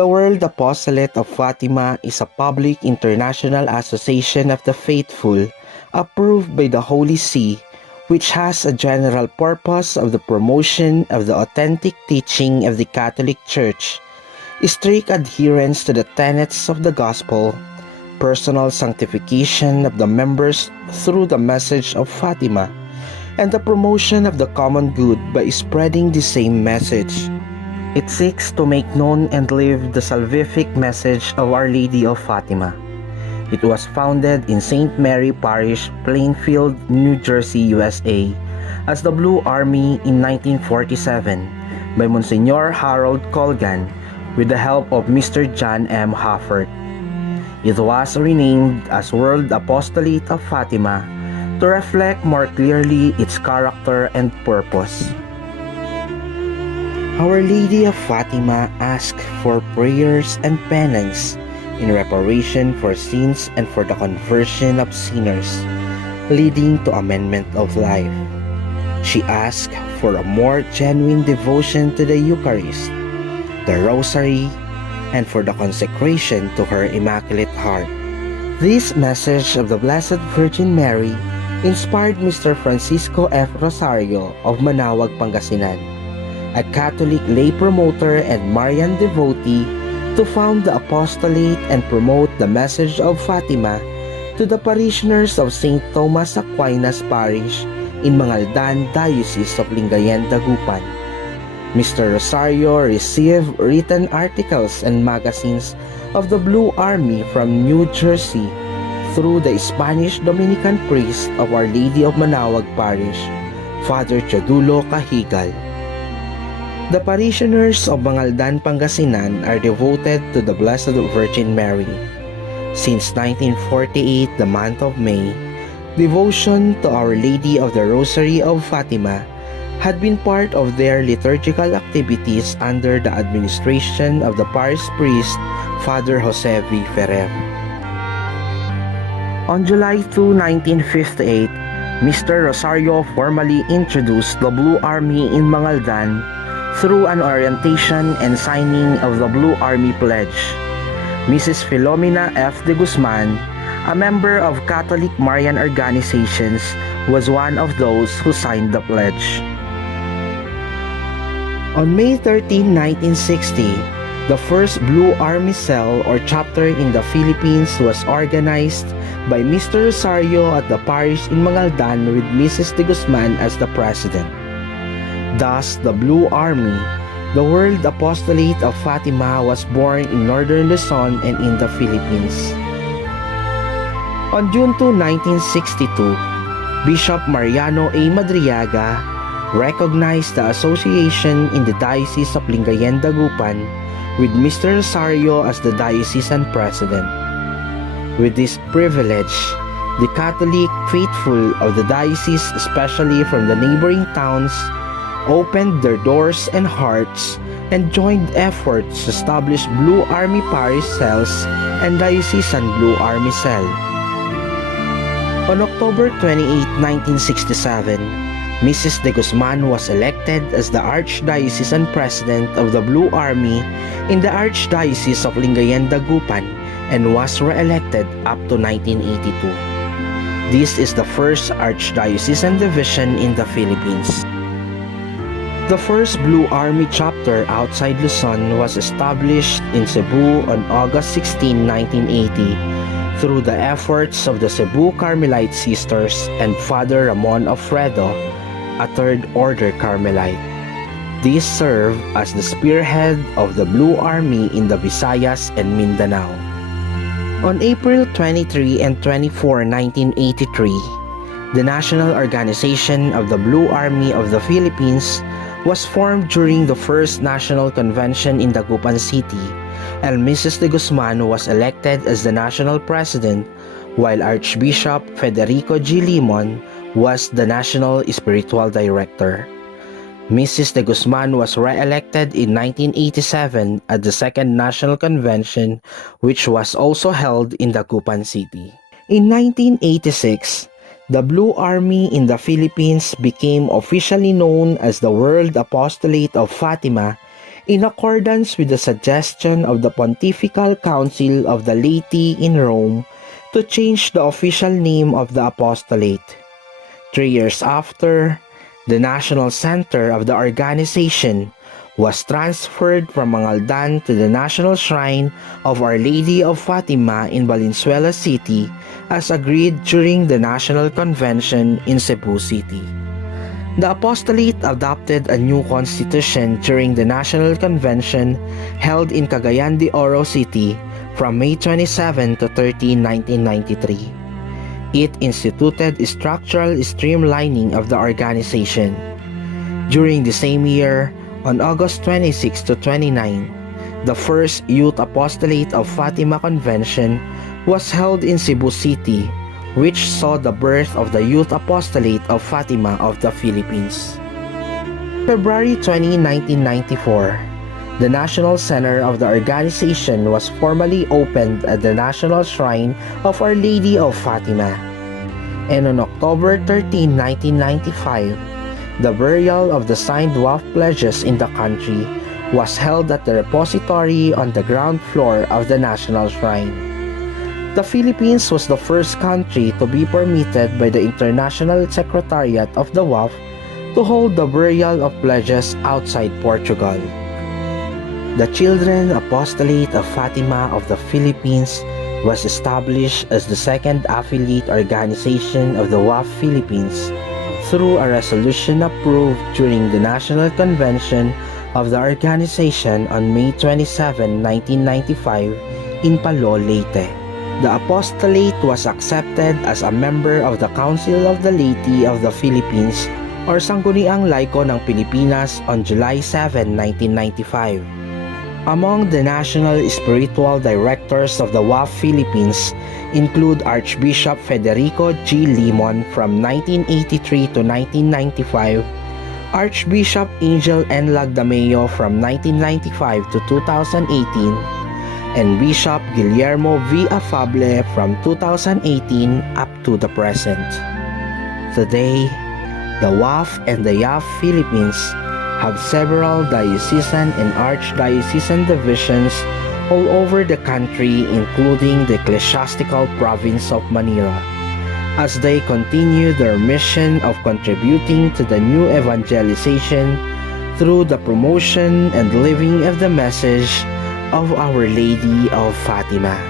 The World Apostolate of Fatima is a public international association of the faithful approved by the Holy See, which has a general purpose of the promotion of the authentic teaching of the Catholic Church, strict adherence to the tenets of the Gospel, personal sanctification of the members through the message of Fatima, and the promotion of the common good by spreading the same message. It seeks to make known and live the salvific message of Our Lady of Fatima. It was founded in St. Mary Parish, Plainfield, New Jersey, USA, as the Blue Army in 1947 by Monsignor Harold Colgan with the help of Mr. John M. Hafford. It was renamed as World Apostolate of Fatima to reflect more clearly its character and purpose. Our Lady of Fatima asked for prayers and penance in reparation for sins and for the conversion of sinners, leading to amendment of life. She asked for a more genuine devotion to the Eucharist, the Rosary, and for the consecration to her Immaculate Heart. This message of the Blessed Virgin Mary inspired Mr. Francisco F. Rosario of Manaoag, Pangasinan, a Catholic lay promoter and Marian devotee, to found the apostolate and promote the message of Fatima to the parishioners of St. Thomas Aquinas Parish in Mangaldan, Diocese of Lingayen, Dagupan. Mr. Rosario received written articles and magazines of the Blue Army from New Jersey through the Spanish Dominican priest of Our Lady of Manaoag Parish, Father Chodulo Cahigal. The parishioners of Mangaldan, Pangasinan are devoted to the Blessed Virgin Mary. Since 1948, the month of May, devotion to Our Lady of the Rosary of Fatima had been part of their liturgical activities under the administration of the parish priest, Father Jose V. Ferrer. On July 2, 1958, Mr. Rosario formally introduced the Blue Army in Mangaldan through an orientation and signing of the Blue Army Pledge. Mrs. Filomena F. de Guzman, a member of Catholic Marian organizations, was one of those who signed the pledge. On May 13, 1960, the first Blue Army cell or chapter in the Philippines was organized by Mr. Rosario at the parish in Mangaldan with Mrs. de Guzman as the president. Thus, the Blue Army, the World Apostolate of Fatima, was born in northern Luzon and in the Philippines. On June 2, 1962, Bishop Mariano A. Madriaga recognized the association in the Diocese of Lingayen, Dagupan with Mr. Rosario as the diocesan president. With this privilege, the Catholic faithful of the diocese, especially from the neighboring towns, opened their doors and hearts and joined efforts to establish Blue Army parish cells and diocesan Blue Army cell. On October 28, 1967, Mrs. de Guzman was elected as the Archdiocesan President of the Blue Army in the Archdiocese of Lingayen, Dagupan, and was re-elected up to 1982. This is the first Archdiocesan division in the Philippines. The first Blue Army chapter outside Luzon was established in Cebu on August 16, 1980 through the efforts of the Cebu Carmelite Sisters and Father Ramon Alfredo, a Third Order Carmelite. These served as the spearhead of the Blue Army in the Visayas and Mindanao. On April 23 and 24, 1983, the National Organization of the Blue Army of the Philippines was formed during the first National Convention in Dagupan City, and Mrs. de Guzman was elected as the National President, while Archbishop Federico G. Limon was the National Spiritual Director. Mrs. de Guzman was re-elected in 1987 at the Second National Convention, which was also held in Dagupan City. In 1986, the Blue Army in the Philippines became officially known as the World Apostolate of Fatima in accordance with the suggestion of the Pontifical Council of the Laity in Rome to change the official name of the apostolate. 3 years after, the national center of the organization was transferred from Mangaldan to the National Shrine of Our Lady of Fatima in Valenzuela City as agreed during the National Convention in Cebu City. The apostolate adopted a new constitution during the National Convention held in Cagayan de Oro City from May 27 to 13, 1993. It instituted structural streamlining of the organization. During the same year, on August 26 to 29, the first Youth Apostolate of Fatima Convention was held in Cebu City, which saw the birth of the Youth Apostolate of Fatima of the Philippines. February 20, 1994, the National Center of the organization was formally opened at the National Shrine of Our Lady of Fatima. And on October 13, 1995, the burial of the signed WAF pledges in the country was held at the repository on the ground floor of the National Shrine. The Philippines was the first country to be permitted by the International Secretariat of the WAF to hold the burial of pledges outside Portugal. The Children Apostolate of Fatima of the Philippines was established as the second affiliate organization of the WAF Philippines through a resolution approved during the National Convention of the organization on May 27, 1995 in Palo, Leyte. The apostolate was accepted as a member of the Council of the Laity of the Philippines or Sangguniang Laiko ng Pilipinas on July 7, 1995. Among the national spiritual directors of the WAF Philippines include Archbishop Federico G. Limon from 1983 to 1995, Archbishop Angel N. Lagdameo from 1995 to 2018, and Bishop Guillermo V. Afable from 2018 up to the present. Today, the WAF and the YAF Philippines have several diocesan and archdiocesan divisions all over the country, including the ecclesiastical province of Manila, as they continue their mission of contributing to the new evangelization through the promotion and living of the message of Our Lady of Fatima.